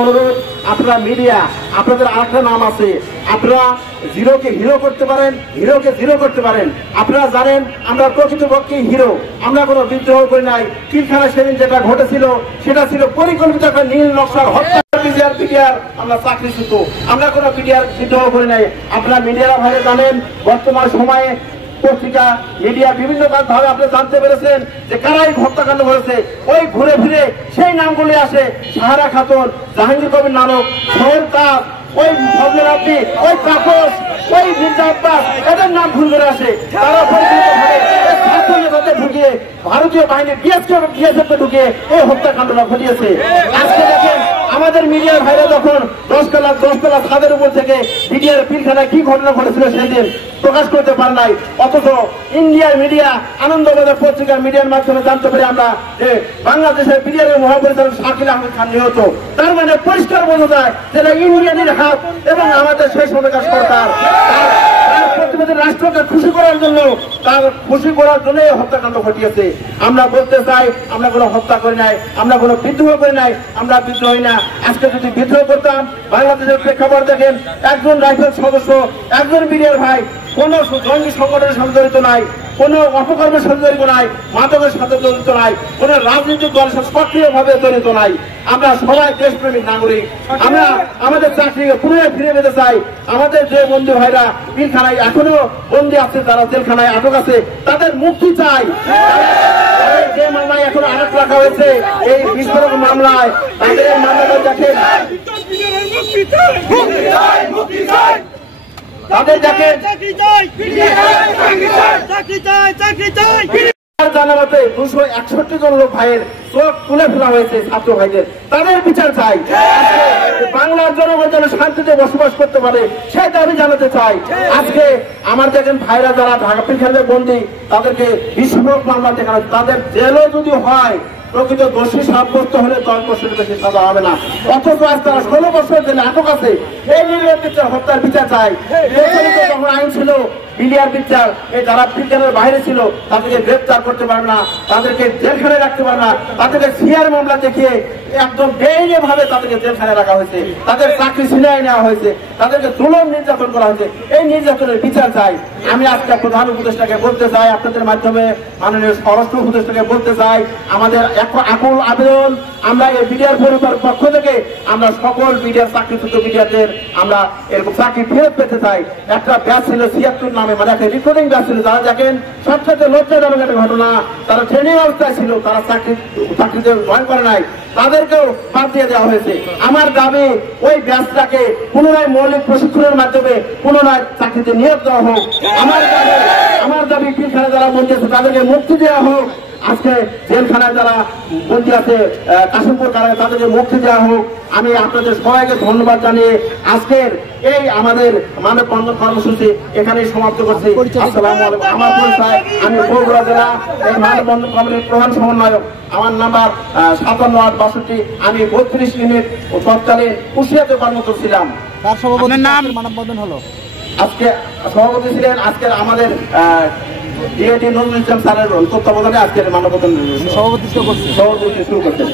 অনুরোধ, আপনারা মিডিয়া, আপনাদের আরেকটা নাম আছে, আপনারা জিরোকে হিরো করতে পারেন, হিরোকে জিরো করতে পারেন। আপনারা জানেন আমরা প্রকৃতপক্ষে হিরো, আমরা কোনো বিদ্রোহ করি নাই। পিলখানা সেদিন যেটা ঘটেছিল সেটা ছিল পরিকল্পিত একটা নীল নকশার হত্যা। পিডিআর আমরা চাকরিচ্যুত, আমরা কোনো পিডিআর বিদ্রোহ করি নাই। আপনারা মিডিয়ারা ভালো জানেন, বর্তমান সময়ে পত্রিকা মিডিয়া বিভিন্ন ভাবে আপনি জানতে পেরেছেন যে কারাই হত্যাকাণ্ড করেছে। ওই ঘুরে ফিরে সেই নামগুলি আসে, সাহারা খাতুন, জাহাঙ্গীর কবির নানক, সোহেল তাজ, ওই ফজলে রাব্বি, ওই তাপস, ওই মির্জা আব্বাস, এদের নাম ভুল করে আসে। তারা পরিকল্পিতভাবে ঢুকিয়ে ভারতীয় বাহিনী বিএসএফকে ঢুকিয়ে এই হত্যাকাণ্ডটা ঘটিয়েছে। আজকে দেখেন আমাদের মিডিয়ার ভাইরা যখন 10 তলা ছাদের উপর থেকে মিডিয়ার পিলখানায় কি ঘটনা ঘটেছিল সেদিন প্রকাশ করতে পারে নাই, অথচ ইন্ডিয়ার মিডিয়া আনন্দবাজার পত্রিকার মিডিয়ার মাধ্যমে জানতে পারি আমরা যে বাংলাদেশের মিডিয়ার মহাপরিচালক শাকিল আহমেদ খান নিহত। তার মানে পরিষ্কার বোঝা যায় যে ইন্ডিয়ানের হাত এবং আমাদের সেই সময়কার সরকার রাষ্ট্রকে খুশি করার জন্য, তার খুশি করার জন্য হত্যাকাণ্ড ঘটিয়েছে। আমরা বলতে চাই আমরা কোনো হত্যা করি নাই, আমরা কোনো বিদ্রোহ করি নাই, আমরা বিদ্রোহী না। আজকে যদি বিদ্রোহ করতাম, বাংলাদেশের প্রেক্ষাপট দেখেন, একজন রাইফেল সদস্য, একজন মিডিয়ার ভাই কোন জঙ্গি সংগঠনের সাথে জড়িত নাই, কোন অপকর্মের সাথে জড়িত নাই, মাদকের সাথে জড়িত নাই, কোন রাজনৈতিক দলের সাথে সক্রিয় ভাবে জড়িত নাই। আমরা সবাই দেশপ্রেমিক নাগরিক। আমরা আমাদের চাকরিকে পুনরায় ফিরে পেতে চাই। আমাদের যে বন্ধু ভাইরা পিলখানায় এখনো বন্দী আছে, যারা জেলখানায় আটক আছে, তাদের মুক্তি চাই। যে মামলায় এখন আটক রাখা হয়েছে, এই বিস্ফোরক মামলায়, তাদের মামলাটা দেখেন, তাদের দেখেন জানাতে 261 জন লোক ভাইয়ের চোখ তুলে ফেলা হয়েছে, ছাত্র ভাইদের, তাদের বিচার চাই। বাংলার জনগণ যেন শান্তিতে বসবাস করতে পারে সেই দাবি জানাতে চাই। আজকে আমার দেখেন ভাইরা যারা ঢাকা পিলখানায় বন্দী, তাদেরকে বিস্ফোরক মামলা দেখানো, তাদের জেলও যদি হয় প্রকৃত দোষী সাব্যস্ত হলে 10 বছরের বেশি সাজা হবে না, অথচ আজ তারা 16 বছর জেলে আটক আছে। এই নির্যাতিত হত্যার বিচার চাই। যখন আইন ছিল বিলিয়ার বিচার, এই যারা পিলখানার বাইরে ছিল তাদেরকে গ্রেপ্তার করতে পারবে না, তাদেরকে জেলখানায় রাখতে পারবে না, তাদেরকে সিআর মামলা দেখিয়ে একদম বেআইনি ভাবে তাদেরকে জেলখানায় রাখা হয়েছে, তাদের চাকরি ছিনিয়ে নেওয়া হয়েছে, তাদেরকে জুলুম নির্যাতন করা হয়েছে। এই নির্যাতনের বিচার চাই। আমি আজকে প্রধান উপদেষ্টাকে বলতে চাই, আপনাদের মাধ্যমে মাননীয় স্বরাষ্ট্র উপদেষ্টাকে বলতে চাই, আমাদের আকুল আবেদন, আমরা এই মিডিয়ার পরিবার পক্ষ থেকে আমরা সকল মিডিয়ার চাকরিচ্যুত মিডিয়াদের আমরা এরকম চাকরি ফেরত পেতে চাই। একটা ব্যাচ ছিল 76 নামে, মানে একটা রিক্রুটিং ব্যাচ ছিল, যারা দেখেন সবচেয়ে লজ্জাজনক একটা ঘটনা, তারা ট্রেনিং অবস্থায় ছিল, তারা চাকরিতে জয়েন করে নাই, তাদেরকেও বাদ দিয়ে দেওয়া হয়েছে। আমার দাবি ওই ব্যাচটাকে পুনরায় মৌলিক প্রশিক্ষণের মাধ্যমে পুনরায় চাকরিতে নিয়োগ দেওয়া হোক। আমার দাবি পিলখানা যারা বন্দী আছে তাদেরকে মুক্তি দেওয়া হোক। আজকে জেলখানায় যারা বন্দী আছে কাশিমপুর কারাগারে, তাদেরকে মুক্তি দেওয়া হোক। আমি আপনাদের সবাইকে ধন্যবাদ জানিয়ে আজকের এই আমাদের মানববন্ধন কর্মসূচি এখানেই সমাপ্ত করছি। আসসালামু আলাইকুম। আমার পরিচয়, আমি বগুড়া জেলা এই মানববন্ধন কমিটির প্রধান সমন্বয়ক। আমার নাম্বার 5762। আমি 32 ইউনিট তৎকালীন কুশিয়াতে কর্মরত ছিলাম। মানববন্ধন হলো আজকে সভাপতি ছিলেন আজকের আমাদের ডিএটি নজরুল ইসলাম স্যারের তত্ত্বাবধানে আজকের মানববন্ধন সভাপতি শুরু করছেন।